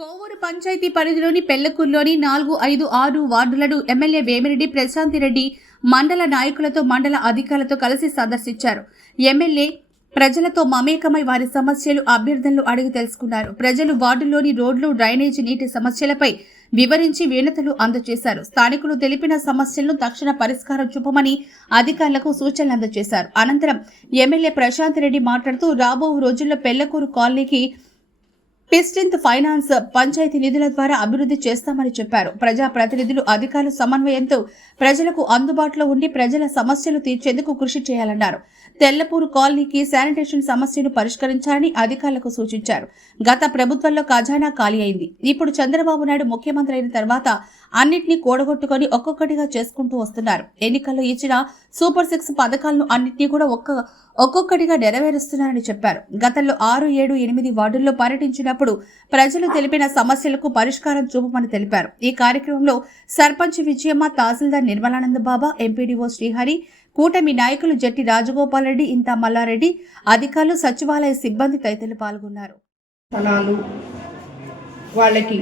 కోవూరు పంచాయతీ పరిధిలోని పెళ్ళకూరులోని నాలుగు ఐదు ఆరు వార్డులను ఎమ్మెల్యే వేమిరెడ్డి ప్రశాంతిరెడ్డి మండల నాయకులతో మండల అధికారులతో కలిసి సందర్శించారు. ఎమ్మెల్యే ప్రజలతో మమేకమై వారి సమస్యలు అభ్యర్థనలు అడిగి తెలుసుకున్నారు. ప్రజలు వార్డులోని రోడ్లు డ్రైనేజీ నీటి సమస్యలపై వివరించి వినతులు అందజేశారు. స్థానికులు తెలిపిన సమస్యలను తక్షణ పరిష్కారం చూపమని అధికారులకు సూచనలు అందజేశారు. అనంతరం ఎమ్మెల్యే ప్రశాంత్ రెడ్డి మాట్లాడుతూ రాబో రోజుల్లో పెళ్ళకూరు కాలనీకి పిస్టింత్ ఫైనాన్స్ పంచాయతీ నిధుల ద్వారా అభివృద్ధి చేస్తామని చెప్పారు. ప్రజా ప్రతినిధులు అధికారులు సమన్వయంతో ప్రజలకు అందుబాటులో ఉండి ప్రజల సమస్యలు తీర్చేందుకు కృషి చేయాలన్నారు. తెల్లపూరు కాలనీకి శానిటేషన్ సమస్యను పరిష్కరించాలని అధికారులకు సూచించారు. గత ప్రభుత్వంలో ఖజానా ఖాళీ అయింది. ఇప్పుడు చంద్రబాబు నాయుడు ముఖ్యమంత్రి అయిన తర్వాత అన్నింటినీ కూడగొట్టుకొని ఒక్కొక్కటిగా చేసుకుంటూ వస్తున్నారు. ఎన్నికల్లో ఇచ్చిన సూపర్ సిక్స్ పథకాలను అన్నింటినీ కూడా ఒక్క ఒక్కొక్కటిగా నెరవేరుస్తున్నారని చెప్పారు. గతంలో ఆరు ఏడు ఎనిమిది వార్డుల్లో పర్యటించిన చేసినప్పుడు ప్రజలు తెలిపిన సమస్యలకు పరిష్కారం చూపమని తెలిపారు. ఈ కార్యక్రమంలో సర్పంచ్ విజయమ్మ తహసీల్దార్ నిర్మలానంద బాబా ఎంపీడీఓ శ్రీహరి కూటమి నాయకులు జట్టి రాజగోపాల్ రెడ్డి ఇంతా మల్లారెడ్డి అధికారులు సచివాలయ సిబ్బంది తదితరులు పాల్గొన్నారు. వాళ్ళకి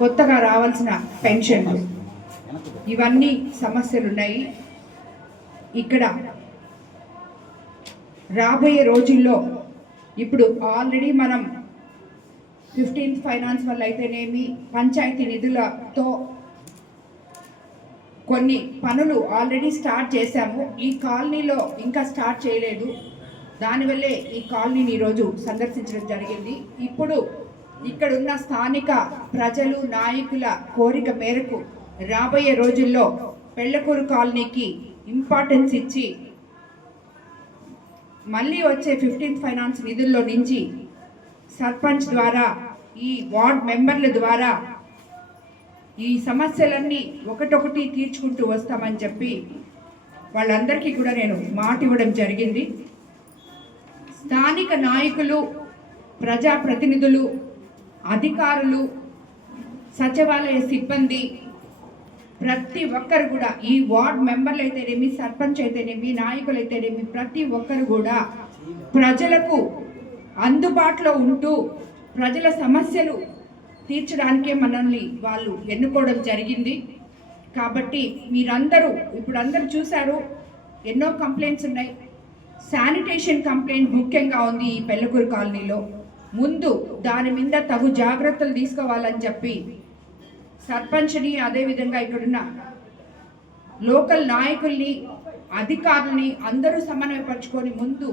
కొత్తగా రావాల్సిన పెన్షన్లు ఇవన్నీ సమస్యలు ఉన్నాయి ఇక్కడ రాబోయే రోజుల్లో ఇప్పుడు ఆల్రెడీ మనం ఫిఫ్టీన్త్ ఫైనాన్స్ వల్ల అయితేనేమి పంచాయతీ నిధులతో కొన్ని పనులు ఆల్రెడీ స్టార్ట్ చేశాము. ఈ కాలనీలో ఇంకా స్టార్ట్ చేయలేదు. దానివల్లే ఈ కాలనీని ఈరోజు సందర్శించడం జరిగింది. ఇప్పుడు ఇక్కడ ఉన్న స్థానిక ప్రజలు నాయకుల కోరిక మేరకు రాబోయే రోజుల్లో పెళ్ళకూరు కాలనీకి ఇంపార్టెన్స్ ఇచ్చి మళ్ళీ వచ్చే ఫిఫ్టీన్త్ ఫైనాన్స్ నిధుల్లో నుంచి సర్పంచ్ ద్వారా ఈ వార్డ్ మెంబర్ల ద్వారా ఈ సమస్యలన్నీ ఒకటొకటి తీర్చుకుంటూ వస్తామని చెప్పి వాళ్ళందరికీ కూడా నేను మాట ఇవ్వడం జరిగింది. స్థానిక నాయకులు ప్రజాప్రతినిధులు అధికారులు సచివాలయ సిబ్బంది ప్రతి ఒక్కరు కూడా ఈ వార్డ్ మెంబర్లు అయితేనేమి సర్పంచ్ అయితేనేమి నాయకులు అయితేనేమి ప్రతి ఒక్కరు కూడా ప్రజలకు అందుబాటులో ఉంటూ ప్రజల సమస్యలు తీర్చడానికే మనల్ని వాళ్ళు ఎన్నుకోవడం జరిగింది. కాబట్టి మీరందరూ ఇప్పుడు అందరూ చూశారు ఎన్నో కంప్లైంట్స్ ఉన్నాయి. శానిటేషన్ కంప్లైంట్ ముఖ్యంగా ఉంది ఈ పెళ్ళకూరు కాలనీలో. ముందు దాని మీద తగు జాగ్రత్తలు తీసుకోవాలని చెప్పి సర్పంచ్ని అదేవిధంగా ఇక్కడున్న లోకల్ నాయకుల్ని అధికారుల్ని అందరూ సమన్వయపరుచుకొని ముందు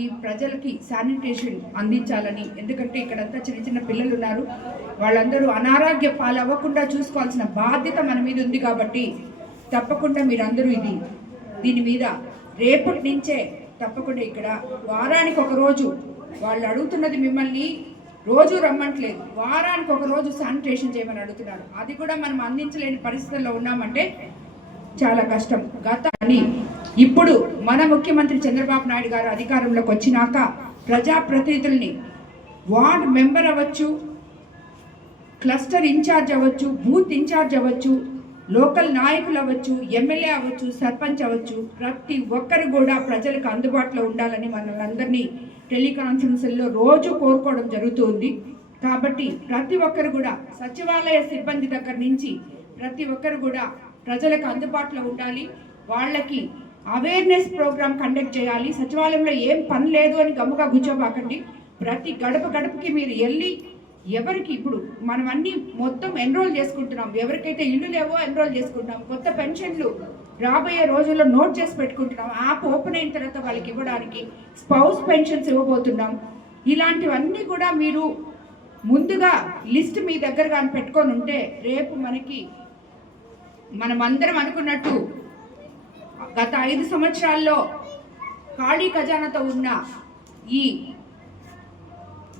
ఈ ప్రజలకి శానిటేషన్ అందించాలని. ఎందుకంటే ఇక్కడంతా చిన్న చిన్న పిల్లలు ఉన్నారు వాళ్ళందరూ అనారోగ్య పాలవ్వకుండా చూసుకోవాల్సిన బాధ్యత మన మీద ఉంది కాబట్టి తప్పకుండా మీరందరూ ఇది దీని మీద రేపటి నుంచే తప్పకుండా ఇక్కడ వారానికి ఒక రోజు వాళ్ళు అడుగుతున్నది మిమ్మల్ని రోజు రమ్మంటలేదు. వారానికి ఒక రోజు శానిటేషన్ చేయమని అడుగుతున్నారు. అది కూడా మనం అందించలేని పరిస్థితుల్లో ఉన్నామంటే చాలా కష్టం. గత అని ఇప్పుడు మన ముఖ్యమంత్రి చంద్రబాబు నాయుడు గారు అధికారంలోకి వచ్చినాక ప్రజాప్రతినిధుల్ని వార్డ్ మెంబర్ అవ్వచ్చు క్లస్టర్ ఇన్ఛార్జ్ అవ్వచ్చు బూత్ ఇన్ఛార్జ్ అవ్వచ్చు లోకల్ నాయకులు అవ్వచ్చు ఎమ్మెల్యే అవ్వచ్చు సర్పంచ్ అవ్వచ్చు ప్రతి ఒక్కరు కూడా ప్రజలకు అందుబాటులో ఉండాలని మనల్ని అందరినీ టెలికాన్ఫరెన్స్లో రోజు కోరుకోవడం జరుగుతుంది. కాబట్టి ప్రతి ఒక్కరు కూడా సచివాలయ సిబ్బంది దగ్గర నుంచి ప్రతి ఒక్కరు కూడా ప్రజలకు అందుబాటులో ఉండాలి. వాళ్ళకి అవేర్నెస్ ప్రోగ్రామ్ కండక్ట్ చేయాలి. సచివాలయంలో ఏం పని లేదు అని గమ్ముగా కూర్చోబాకండి. ప్రతి గడప గడపకి మీరు వెళ్ళి ఎవరికి ఇప్పుడు మనం అన్ని మొత్తం ఎన్రోల్ చేసుకుంటున్నాం. ఎవరికైతే ఇల్లు లేవో ఎన్రోల్ చేసుకుంటున్నాం. కొత్త పెన్షన్లు రాబోయే రోజుల్లో నోట్ చేసి పెట్టుకుంటున్నాం. యాప్ ఓపెన్ అయిన తర్వాత వాళ్ళకి ఇవ్వడానికి స్పౌస్ పెన్షన్స్ ఇవ్వబోతున్నాం. ఇలాంటివన్నీ కూడా మీరు ముందుగా లిస్ట్ మీ దగ్గర కానీ పెట్టుకొని ఉంటే రేపు మనకి మనం అందరం అనుకున్నట్టు గత ఐదు సంవత్సరాల్లో ఖాళీ ఖజానాతో ఉన్న ఈ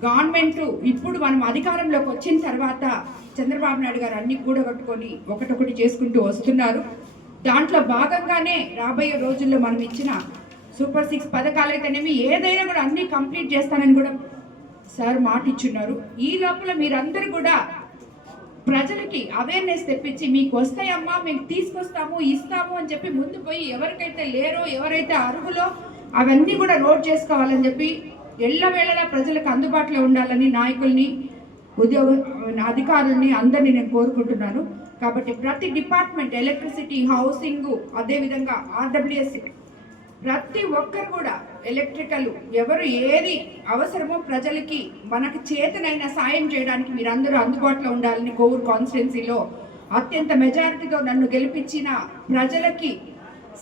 గవర్నమెంట్ ఇప్పుడు మనం అధికారంలోకి వచ్చిన తర్వాత చంద్రబాబు నాయుడు గారు అన్ని కూడగట్టుకొని ఒకటొకటి చేసుకుంటూ వస్తున్నారు. దాంట్లో భాగంగానే రాబోయే రోజుల్లో మనం ఇచ్చిన సూపర్ సిక్స్ పథకాలు అయితేనేమి ఏదైనా కూడా అన్ని కంప్లీట్ చేస్తానని కూడా సార్ మాట ఇచ్చున్నారు ఈ లోపల మీరందరూ కూడా ప్రజలకి అవేర్నెస్ తెప్పించి మీకు వస్తాయమ్మా మీకు తీసుకొస్తాము ఇస్తాము అని చెప్పి ముందు పోయి ఎవరికైతే లేరో ఎవరైతే అర్హులో అవన్నీ కూడా నోట్ చేసుకోవాలని చెప్పి ఎల్లవేళలా ప్రజలకు అందుబాటులో ఉండాలని నాయకుల్ని ఉద్యోగ అధికారుల్ని అందరినీ నేను కోరుకుంటున్నాను. కాబట్టి ప్రతి డిపార్ట్మెంట్ ఎలక్ట్రిసిటీ హౌసింగ్ అదేవిధంగా ఆర్డబ్ల్యూఎస్ ప్రతి ఒక్కరు కూడా ఎలక్ట్రికల్ ఎవరు ఏది అవసరమో ప్రజలకి మనకి చేతనైన సాయం చేయడానికి మీరందరూ అందుబాటులో ఉండాలని కోవూరు కాన్స్టిట్యున్సీలో అత్యంత మెజారిటీతో నన్ను గెలిపించిన ప్రజలకి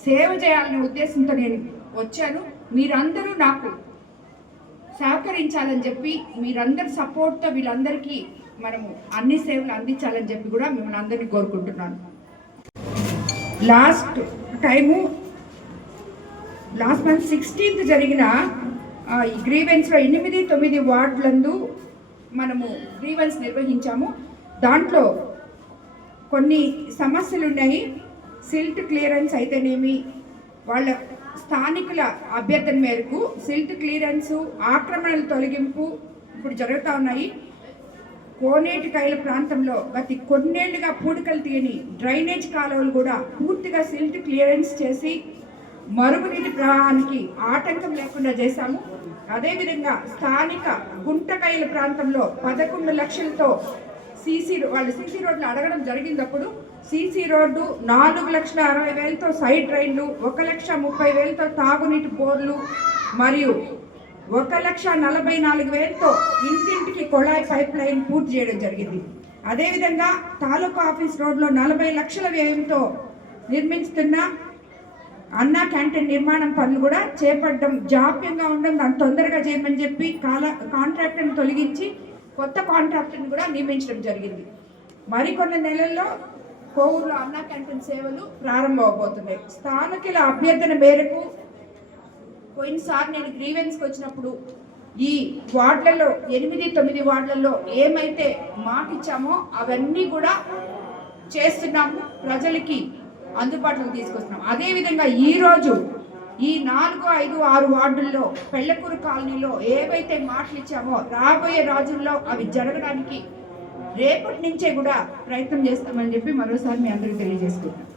సేవ చేయాలనే ఉద్దేశంతో నేను వచ్చాను. మీరందరూ నాకు సహకరించాలని చెప్పి మీరందరి సపోర్ట్తో వీళ్ళందరికీ మనము అన్ని సేవలు అందించాలని చెప్పి కూడా మిమ్మల్ని అందరినీ కోరుకుంటున్నాను. Last time last month sixteenth జరిగిన ఈ గ్రీవెన్స్లో ఎనిమిది తొమ్మిది వార్డులందు మనము గ్రీవెన్స్ నిర్వహించాము. దాంట్లో కొన్ని సమస్యలు ఉన్నాయి సిల్ట్ క్లియరెన్స్ అయితేనేమి వాళ్ళ స్థానికుల అభ్యర్థన మేరకు సిల్ట్ క్లియరెన్సు ఆక్రమణల తొలగింపు ఇప్పుడు జరుగుతూ ఉన్నాయి. కోనేటి కాయల ప్రాంతంలో ప్రతి కొన్నేళ్ళుగా పూడికలు తీయని డ్రైనేజ్ కాలువలు కూడా పూర్తిగా సిల్ట్ క్లియరెన్స్ చేసి మరుగునీటి ప్రవాహానికి ఆటంకం లేకుండా చేశాము. అదేవిధంగా స్థానిక గుంటకాయల ప్రాంతంలో పదకొండు లక్షలతో సీసీ వాళ్ళు సీసీ రోడ్లు అడగడం జరిగినప్పుడు సీసీ రోడ్డు నాలుగు లక్షల అరవై వేలతో సైడ్ రైన్లు ఒక లక్ష ముప్పై వేలతో తాగునీటి బోర్లు మరియు ఒక లక్ష నలభై నాలుగు వేలతో ఇంటింటికి కొళాయి పైప్ లైన్ పూర్తి చేయడం జరిగింది. అదేవిధంగా తాలూకా ఆఫీస్ రోడ్లో నలభై లక్షల వ్యయంతో నిర్మిస్తున్న అన్నా క్యాంటీన్ నిర్మాణం పనులు కూడా చేపట్టడం జాప్యంగా ఉండడం దాన్ని తొందరగా చేయమని చెప్పి కాల కాంట్రాక్టర్ని తొలగించి కొత్త కాంట్రాక్టర్ని కూడా నియమించడం జరిగింది. మరికొన్ని నెలల్లో కోవూరులో అన్నా క్యాంటీన్ సేవలు ప్రారంభమవబోతున్నాయి. స్థానికుల అభ్యర్థన మేరకు పోయినసారి నేను గ్రీవెన్స్కి వచ్చినప్పుడు ఈ వార్డులలో ఎనిమిది తొమ్మిది వార్డులలో ఏమైతే మాటిచ్చామో అవన్నీ కూడా చేస్తున్నాము ప్రజలకి. అందుబాటులోకి తీసుకొస్తున్నాం. అదేవిధంగా ఈరోజు ఈ నాలుగు ఐదు ఆరు వార్డుల్లో పెళ్ళకూరు కాలనీలో ఏవైతే మాటలు ఇచ్చామో రాబోయే రోజుల్లో అవి జరగడానికి రేపటి నుంచే కూడా ప్రయత్నం చేస్తామని చెప్పి మరోసారి మీ అందరికీ తెలియజేసుకుంటాం